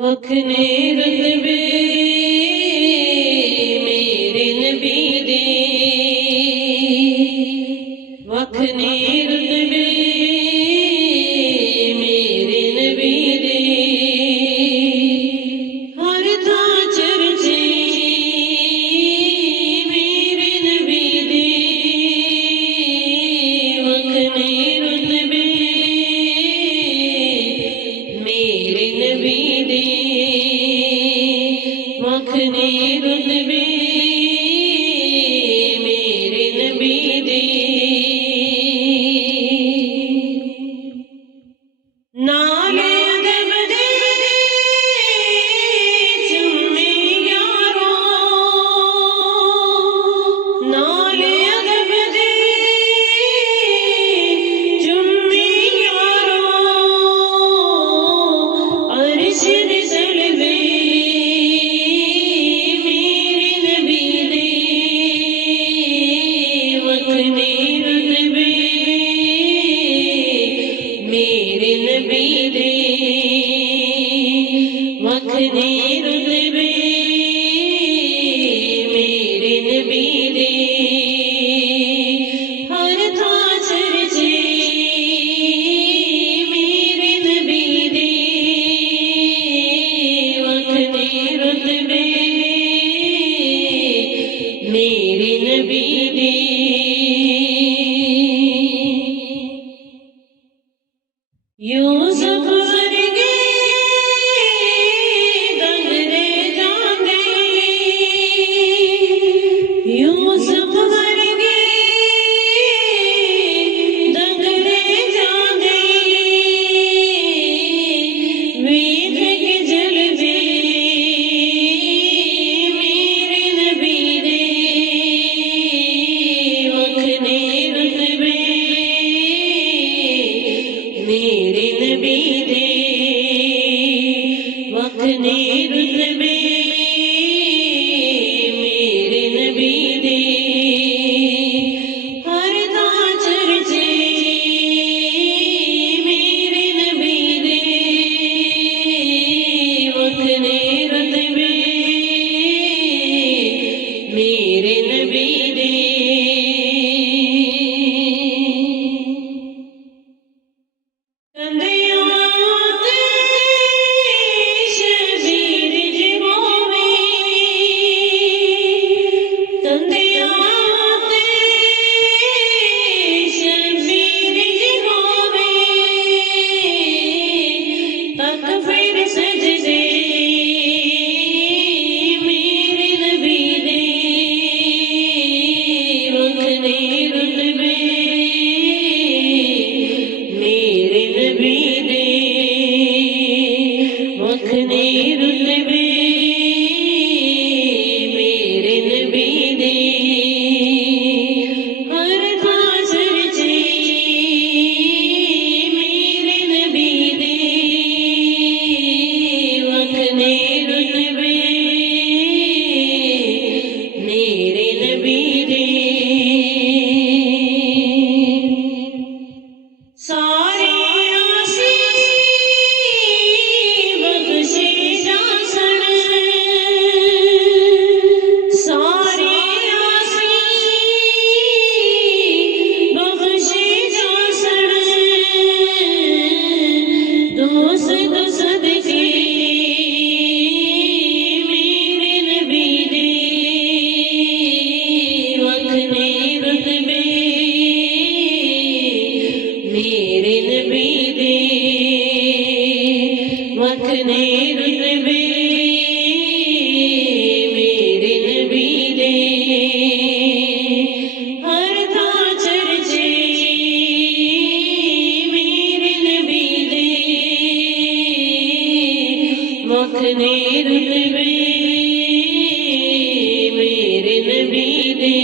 वखने रुतबे मेरे नबी दे, वखने रुतबे मेरे नबी दे, हर थां चर्चे मेरे नबी दे, वखने रुतबे मेरे नबी दे, वखने रुतबे मेरे नबी दे। नाले अदब दे चुम्मे यारो, नाले अदब दे चुम्मे यारो, अर्श दे सलबे मेरे नबी दे, वखने रुतबे मेरे नबी दे, वखने रुतबे मेरे नबी दे, हर थां चर्चे मेरे नबी दे, वखने रुतबे मेरे नबी दे। यूसुफ वर्गे दंगरे जांदे, यूसुफ वर्गे दंगरे जांदे, वेख के जलवे मेरे नबी दे, वखने रुतबे मेरे नबी दे, वखने रुतबे मेरे नबी दे, हर थां चर्चे मेरे नबी दे, वखने रुतबे मेरे नबी दे। वखने रुतबे मेरे नबी दे, हर थां चर्चे मेरे नबी दे, वखने रुतबे मेरे नबी दे। सारे मेरे नबी दे, वखने रुतबे मेरे नबी दे, हर थां चर्चे मेरे नबी दे, वखने रुतबे मेरे नबी दे।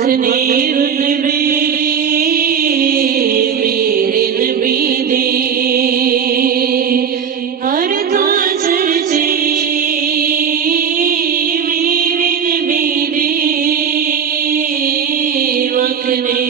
वखने रुतबे मेरे नबी दे हर थां चर्चे मेरे नबी दे वखने